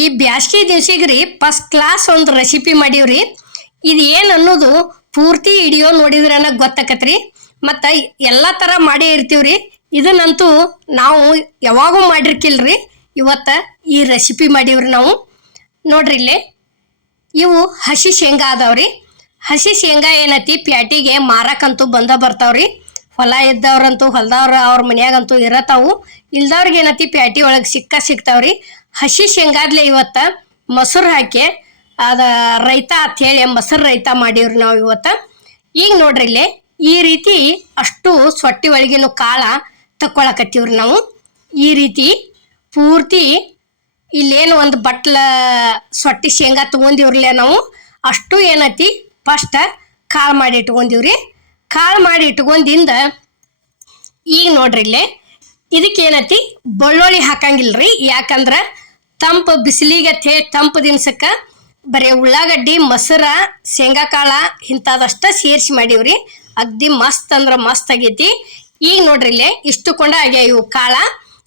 ಈ ಬ್ಯಾಸ್ಗಿ ದಿವ್ಸಿಗೆ ರೀ ಫಸ್ಟ್ ಕ್ಲಾಸ್ ಒಂದು ರೆಸಿಪಿ ಮಾಡೀವ್ರಿ. ಇದು ಏನು ಅನ್ನೋದು ಪೂರ್ತಿ ವಿಡಿಯೋ ನೋಡಿದ್ರೆ ಗೊತ್ತಾಕತ್ರಿ. ಮತ್ತು ಎಲ್ಲ ಥರ ಮಾಡೇ ಇರ್ತೀವ್ರಿ. ಇದನ್ನಂತೂ ನಾವು ಯಾವಾಗೂ ಮಾಡಿರ್ಕಿಲ್ರಿ. ಇವತ್ತು ಈ ರೆಸಿಪಿ ಮಾಡೀವ್ರಿ ನಾವು. ನೋಡ್ರಿ ಇಲ್ಲೇ ಇವು ಹಸಿ ಶೇಂಗಾ ಅದಾವ್ರಿ. ಹಸಿ ಶೇಂಗಾ ಏನೈತಿ ಪ್ಯಾಟಿಗೆ ಮಾರಕ್ಕಂತೂ ಬರ್ತಾವ್ರಿ. ಹೊಲ ಇದ್ದವ್ರಂತೂ ಹೊಲದವ್ರ ಅವ್ರ ಮನ್ಯಾಗಂತೂ ಇರತ್ತಾವು. ಇಲ್ದವ್ರಿಗೆ ಏನೈತಿ ಪ್ಯಾಟಿ ಒಳಗೆ ಸಿಗ್ತಾವ್ರಿ. ಹಸಿ ಶೇಂಗಾದ್ಲೆ ಇವತ್ತು ಮೊಸರು ಹಾಕಿ ಅದ ರೈತ ಅಂತ ಹೇಳಿ ಮೊಸರು ರೈತ ಮಾಡೀವ್ರಿ ನಾವು ಇವತ್ತು. ಈಗ ನೋಡ್ರಿ ಇಲ್ಲೇ ಈ ರೀತಿ ಅಷ್ಟು ಸೊಟ್ಟಿ ಒಳಗಿನ ಕಾಳ ತಕ್ಕೊಳಕತ್ತೀವ್ರಿ ನಾವು. ಈ ರೀತಿ ಪೂರ್ತಿ ಇಲ್ಲೇನು ಒಂದು ಬಟ್ಲ ಸೊಟ್ಟಿ ಶೇಂಗಾ ತೊಗೊಂಡಿವ್ರಲ್ಲೇ ನಾವು ಅಷ್ಟು ಏನೈತಿ ಫಸ್ಟ್ ಕಾಳು ಮಾಡಿ ಇಟ್ಕೊಂಡಿವ್ರಿ. ಕಾಳು ಮಾಡಿ ಇಟ್ಕೊಂಡಿಂದ ಈಗ ನೋಡ್ರಿ ಇಲ್ಲೇ ಇದಕ್ಕೇನೈತಿ ಬೆಳ್ಳುಳ್ಳಿ ಹಾಕಂಗಿಲ್ರಿ. ಯಾಕಂದ್ರೆ ತಂಪು ಬಿಸಿಲಿಗೆ ತಂಪು ದಿನ್ಸಕ್ಕೆ ಬರೀ ಉಳ್ಳಾಗಡ್ಡಿ ಮೊಸರ ಶೇಂಗಾ ಕಾಳ ಇಂಥದಷ್ಟ ಸೇರಿಸಿ ಮಾಡೀವ್ರಿ. ಅಗ್ದಿ ಮಸ್ತ್ ಅಂದ್ರೆ ಮಸ್ತ್ ಆಗೈತಿ. ಈಗ ನೋಡ್ರಿ ಇಲ್ಲೇ ಇಷ್ಟು ಕೊಂಡ ಆಗ್ಯಾವ ಇವು ಕಾಳ.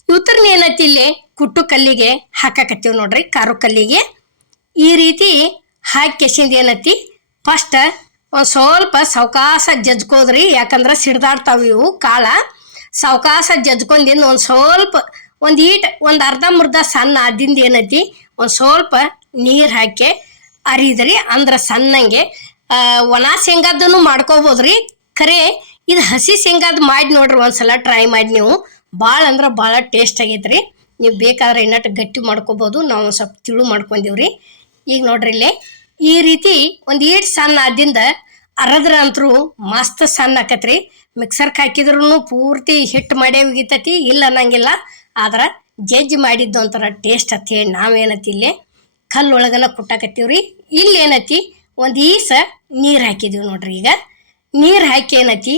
ಇವತ್ರನ್ನ ಏನೈತಿ ಇಲ್ಲಿ ಕುಟ್ಟು ಕಲ್ಲಿಗೆ ಹಾಕಕತ್ತೀವಿ ನೋಡ್ರಿ. ಕಾರು ಕಲ್ಲಿಗೆ ಈ ರೀತಿ ಹಾಕಿ ಕೆಸಿಂದ ಏನೈತಿ ಫಸ್ಟ್ ಒಂದು ಸ್ವಲ್ಪ ಸಾವಕಾಶ ಜಜ್ಕೋದ್ರಿ. ಯಾಕಂದ್ರೆ ಸಿಡ್ದಾಡ್ತಾವ ಇವು ಕಾಳ. ಸಾವಕಾಶ ಜಜ್ಕೊಂಡಿಂದ ಒಂದು ಸ್ವಲ್ಪ ಒಂದು ಅರ್ಧ ಮುರ್ಧ ಸಣ್ಣ ಆದಿಂದ ಏನೈತಿ ಒಂದು ಸ್ವಲ್ಪ ನೀರು ಹಾಕಿ ಅರಿದ್ರಿ. ಅಂದ್ರೆ ಸಣ್ಣಂಗೆ ಒಣ ಶೇಂಗಾದನ್ನು ಮಾಡ್ಕೋಬೋದ್ರಿ. ಖರೆ ಇದು ಹಸಿ ಶೇಂಗಾದ ಮಾಡಿ ನೋಡ್ರಿ, ಒಂದ್ಸಲ ಟ್ರೈ ಮಾಡಿ ನೀವು. ಭಾಳ ಅಂದ್ರೆ ಭಾಳ ಟೇಸ್ಟ್ ಆಗೈತ್ರಿ. ನೀವು ಬೇಕಾದ್ರೆ ಇನ್ನಟ್ಟು ಗಟ್ಟಿ ಮಾಡ್ಕೋಬೋದು. ನಾವು ಒಂದು ಸ್ವಲ್ಪ ತಿಳು ಮಾಡ್ಕೊಂಡಿವ್ರಿ. ಈಗ ನೋಡ್ರಿ ಇಲ್ಲೇ ಈ ರೀತಿ ಒಂದು ಈಟ್ ಸಣ್ಣ ಆದಿಂದ ಅರದ್ರ ಅಂತರೂ ಮಸ್ತ್ ಸಣ್ಣ ಆಕತ್ರಿ. ಮಿಕ್ಸರ್ಗೆ ಹಾಕಿದ್ರು ಪೂರ್ತಿ ಹಿಟ್ಟು ಮಾಡೇ ಹೋಗಿತತಿ, ಇಲ್ಲ ಅನ್ನಂಗಿಲ್ಲ. ಆದ್ರೆ ಜಜ್ಜಿ ಮಾಡಿದ್ದು ಒಂಥರ ಟೇಸ್ಟ್ ಅಂತ ಹೇಳಿ ನಾವೇನತಿ ಇಲ್ಲೇ ಕಲ್ಲೊಳಗನ ಕುಟ್ಟಾಕತ್ತೀವ್ರಿ. ಇಲ್ಲಿ ಏನೈತಿ ಒಂದು ಈಸ ನೀರು ಹಾಕಿದೀವಿ ನೋಡ್ರಿ. ಈಗ ನೀರು ಹಾಕಿ ಏನೈತಿ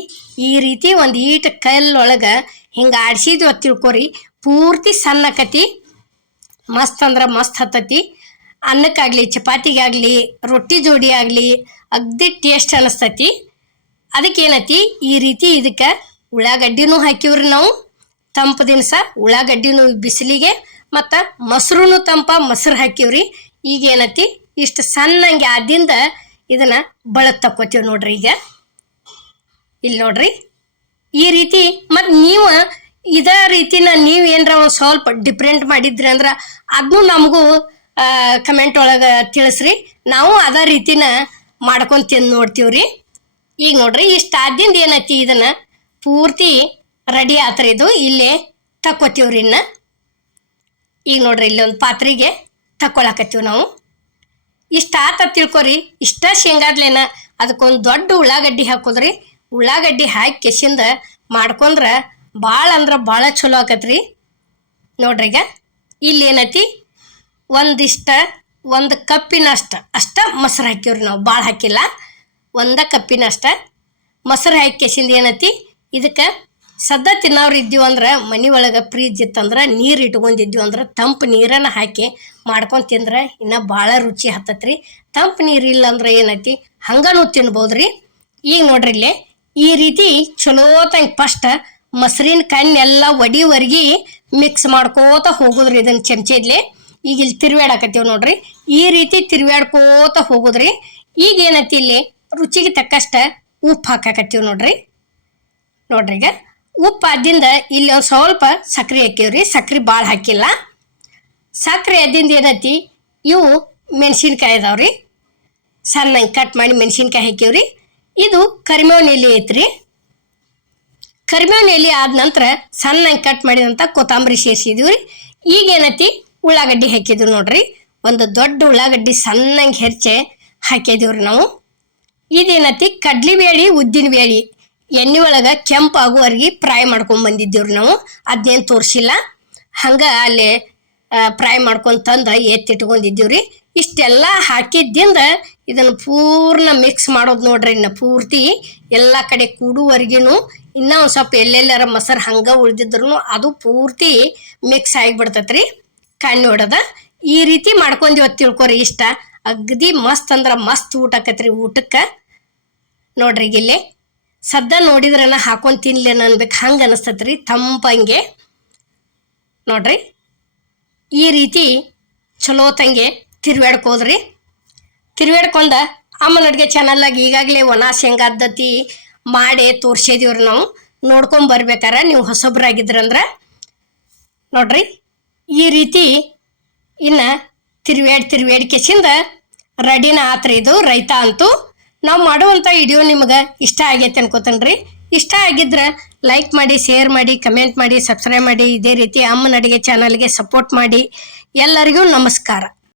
ಈ ರೀತಿ ಒಂದು ಈಟ ಕಲ್ಲೊಳಗೆ ಹಿಂಗೆ ಆಡಿಸಿದ್ವಿ ತಿಳ್ಕೊರಿ. ಪೂರ್ತಿ ಸಣ್ಣ ಆಕತಿ, ಮಸ್ತ್ ಅಂದ್ರೆ ಮಸ್ತ್ ಹತ್ತತಿ. ಅನ್ನಕ್ಕಾಗಲಿ ಚಪಾತಿಗಾಗಲಿ ರೊಟ್ಟಿ ಜೋಡಿ ಆಗಲಿ ಅಗ್ದಿ ಟೇಸ್ಟ್ ಅನಿಸ್ತತಿ. ಅದಕ್ಕೇನೈತಿ ಈ ರೀತಿ ಇದಕ್ಕೆ ಉಳ್ಳಾಗಡ್ಡಿನೂ ಹಾಕಿವ್ರಿ ನಾವು. ತಂಪು ದಿನಸ ಉಳ್ಳಾಗಡ್ಡಿನೂ ಬಿಸಿಲಿಗೆ ಮತ್ತು ಮೊಸರು ಮೊಸರು ಹಾಕಿವ್ರಿ. ಈಗ ಏನೈತಿ ಇಷ್ಟು ಸಣ್ಣಂಗೆ ಆದಿಂದ ಇದನ್ನ ಬಳತ್ ತಕ್ಕೋತೀವಿ ನೋಡ್ರಿ. ಈಗ ಇಲ್ಲಿ ನೋಡ್ರಿ ಈ ರೀತಿ. ಮತ್ತು ನೀವು ಇದೇ ರೀತಿನ ನೀವು ಏನರ ಒಂದು ಸ್ವಲ್ಪ ಡಿಫ್ರೆಂಟ್ ಮಾಡಿದ್ರಿ ಅಂದ್ರೆ ಅದನ್ನು ನಮಗೂ ಕಮೆಂಟ್ ಒಳಗೆ ತಿಳಿಸ್ರಿ. ನಾವು ಅದೇ ರೀತಿನ ಮಾಡ್ಕೊಂಡು ತಿಂದು ನೋಡ್ತೀವ್ರಿ. ಈಗ ನೋಡ್ರಿ ಇಷ್ಟು ಆದಿಂದ ಏನೈತಿ ಇದನ್ನ ಪೂರ್ತಿ ರೆಡಿ ಆತ್ರಿ. ಇದು ಇಲ್ಲೇ ತಕ್ಕೋತೀವ್ರಿ. ಇನ್ನು ಈಗ ನೋಡ್ರಿ ಇಲ್ಲಿ ಒಂದು ಪಾತ್ರೆಗೆ ತಕ್ಕೊಳಕತ್ತೀವಿ ನಾವು. ಇಷ್ಟು ಆತ ತಿಳ್ಕೊರಿ. ಇಷ್ಟ ಶೇಂಗಾದ್ಲೇನ ಅದಕ್ಕೊಂದು ದೊಡ್ಡ ಉಳ್ಳಾಗಡ್ಡಿ ಹಾಕೋದ್ರಿ. ಉಳ್ಳಾಗಡ್ಡಿ ಹಾಕಿ ಕೆಸಿಂದ ಮಾಡ್ಕೊಂಡ್ರೆ ಭಾಳ ಅಂದ್ರೆ ಭಾಳ ಚಲೋ ಆಕತ್ರಿ. ನೋಡ್ರಿ ಈಗ ಇಲ್ಲಿ ಏನೈತಿ ಒಂದು ಕಪ್ಪಿನಷ್ಟು ಮೊಸರು ಹಾಕಿವ್ರಿ ನಾವು. ಭಾಳ ಹಾಕಿಲ್ಲ, ಒಂದು ಕಪ್ಪಿನಷ್ಟ ಮೊಸರು ಹಾಕಿ ಕೆಸಿಂದ ಏನೈತಿ ಇದಕ್ಕೆ ಸದ್ದ ತಿನ್ನೋರು ಇದ್ದೀವಿ ಅಂದ್ರೆ ಮನೆ ಒಳಗೆ ಫ್ರಿಜ್ ಇತ್ತಂದ್ರೆ ನೀರು ಇಟ್ಕೊಂಡಿದ್ವಿ ಅಂದ್ರೆ ತಂಪು ನೀರನ್ನು ಹಾಕಿ ಮಾಡ್ಕೊಂಡು ತಿಂದ್ರೆ ಇನ್ನೂ ಭಾಳ ರುಚಿ ಹತ್ತತ್ರಿ. ತಂಪು ನೀರು ಇಲ್ಲ ಅಂದ್ರೆ ಏನೈತಿ ಹಂಗನೂ ತಿನ್ಬೋದ್ರಿ. ಈಗ ನೋಡ್ರಿ ಇಲ್ಲೇ ಈ ರೀತಿ ಚಲೋತಂಗೆ ಫಸ್ಟ್ ಮೊಸರಿನ ಕಣ್ಣೆಲ್ಲ ಒಡಿವರೆಗೆ ಮಿಕ್ಸ್ ಮಾಡ್ಕೋತ ಹೋಗೋದ್ರಿ ಇದನ್ನು ಚಮಚೆದ್ಲೆ. ಈಗ ಇಲ್ಲಿ ತಿರ್ವ್ಯಾಡಕತ್ತೀವಿ ನೋಡ್ರಿ. ಈ ರೀತಿ ತಿರ್ವ್ಯಾಡ್ಕೋತ ಹೋಗೋದ್ರಿ. ಈಗ ಏನೈತಿ ಇಲ್ಲಿ ರುಚಿಗೆ ತಕ್ಕಷ್ಟ ಉಪ್ಪು ಹಾಕಾಕತ್ತೀವಿ ನೋಡ್ರಿ. ಈಗ ಉಪ್ಪು ಆದಿಂದ ಇಲ್ಲಿ ಒಂದು ಸ್ವಲ್ಪ ಸಕ್ರೆ ಹಾಕೀವ್ರಿ. ಸಕ್ರೆ ಭಾಳ ಹಾಕಿಲ್ಲ. ಸಕ್ರೆ ಆದಿಂದ ಏನೈತಿ ಇವು ಮೆಣಸಿನ್ಕಾಯಿ ಅದಾವ್ರಿ. ಸಣ್ಣ ಕಟ್ ಮಾಡಿ ಮೆಣಸಿನ್ಕಾಯಿ ಹಾಕಿವ್ರಿ. ಇದು ಕರಿಬೇವಿನ ಎಲೆ ಐತ್ರಿ. ಕರಿಬೇವಿನ ಎಲೆ ಆದ ನಂತರ ಸಣ್ಣ ಕಟ್ ಮಾಡಿದಂಥ ಕೊತ್ತಂಬರಿ ಸೇರಿಸಿದ್ವಿ. ಈಗ ಏನೈತಿ ಉಳ್ಳಾಗಡ್ಡಿ ಹಾಕಿದ್ವಿ ನೋಡ್ರಿ. ಒಂದು ದೊಡ್ಡ ಉಳ್ಳಾಗಡ್ಡಿ ಸಣ್ಣಂಗೆ ಹೆಚ್ಚೆ ಹಾಕಿದೀವ್ರಿ ನಾವು. ಇದೇನೈತಿ ಕಡ್ಲಿಬೇಳೆ ಉದ್ದಿನ ಬೇಳೆ ಎಣ್ಣೆ ಒಳಗೆ ಕೆಂಪಾಗುವರೆಗೆ ಫ್ರೈ ಮಾಡ್ಕೊಂಡು ಬಂದಿದ್ದೀವ್ರಿ ನಾವು. ಅದನ್ನೇನು ತೋರಿಸಿಲ್ಲ, ಹಂಗೆ ಅಲ್ಲಿ ಫ್ರೈ ಮಾಡ್ಕೊಂಡು ತಂದು ಎತ್ತಿಟ್ಕೊಂಡಿದ್ದೀವ್ರಿ. ಇಷ್ಟೆಲ್ಲ ಹಾಕಿದ್ದಿಂದ ಇದನ್ನು ಪೂರ್ಣ ಮಿಕ್ಸ್ ಮಾಡೋದು ನೋಡ್ರಿ. ಇನ್ನು ಪೂರ್ತಿ ಎಲ್ಲ ಕಡೆ ಕೂಡುವರೆಗೂ ಇನ್ನೂ ಒಂದು ಸ್ವಲ್ಪ ಎಲ್ಲೆಲ್ಲರ ಮೊಸರು ಹಂಗೆ ಉಳಿದಿದ್ರು ಅದು ಪೂರ್ತಿ ಮಿಕ್ಸ್ ಆಗಿಬಿಡ್ತೈತ್ರಿ. ಕಣ್ಣು ಹೊಡೆದ ಈ ರೀತಿ ಮಾಡ್ಕೊಂಡು ತಿಳ್ಕೊರಿ. ಇಷ್ಟ ಅಗ್ದಿ ಮಸ್ತ್ ಅಂದ್ರೆ ಮಸ್ತ್ ಊಟ ಆಕತ್ರಿ. ಊಟಕ್ಕೆ ನೋಡ್ರಿ ಇಲ್ಲಿ ಸದ್ದ ನೋಡಿದ್ರನ ಹಾಕೊಂಡು ತಿನ್ಲೇನ ಅನ್ಬೇಕು ಹಂಗೆ ಅನಿಸ್ತತ್ರಿ ತಂಪಂಗೆ. ನೋಡ್ರಿ ಈ ರೀತಿ ಚಲೋ ತಂಗೆ ತಿರ್ವ್ಯಾಡ್ಕೋದ್ರಿ. ತಿರ್ವ್ಯಾಡ್ಕೊಂಡ ಅಮ್ಮನ ಅಡುಗೆ ಚಾನಲ್ನಾಗ ಈಗಾಗಲೇ ಒಣ ಶೇಂಗಾದ್ದತಿ ಮಾಡಿ ತೋರ್ಸಿದೀವ್ರಿ. ನಾವು ನೋಡ್ಕೊಂಬರ್ಬೇಕಾರ ನೀವು ಹೊಸಬ್ರಾಗಿದ್ರಂದ್ರೆ ನೋಡ್ರಿ ಈ ರೀತಿ ಇನ್ನು ತಿರ್ವ್ಯಾಡ್ಕೆಸಿಂದ ರೆಡಿನ ಆತ್ರಿ. ಇದು ರೈತ ಅಂತೂ ನಾವು ಮಾಡುವಂಥ ವಿಡಿಯೋ ನಿಮ್ಗೆ ಇಷ್ಟ ಆಗೈತೆ ಅನ್ಕೋತೇನ್ರಿ. ಇಷ್ಟ ಆಗಿದ್ರೆ ಲೈಕ್ ಮಾಡಿ, ಶೇರ್ ಮಾಡಿ, ಕಮೆಂಟ್ ಮಾಡಿ, ಸಬ್ಸ್ಕ್ರೈಬ್ ಮಾಡಿ. ಇದೇ ರೀತಿ ಅಮ್ಮನ ಅಡುಗೆ ಚಾನಲ್ಗೆ ಸಪೋರ್ಟ್ ಮಾಡಿ. ಎಲ್ಲರಿಗೂ ನಮಸ್ಕಾರ.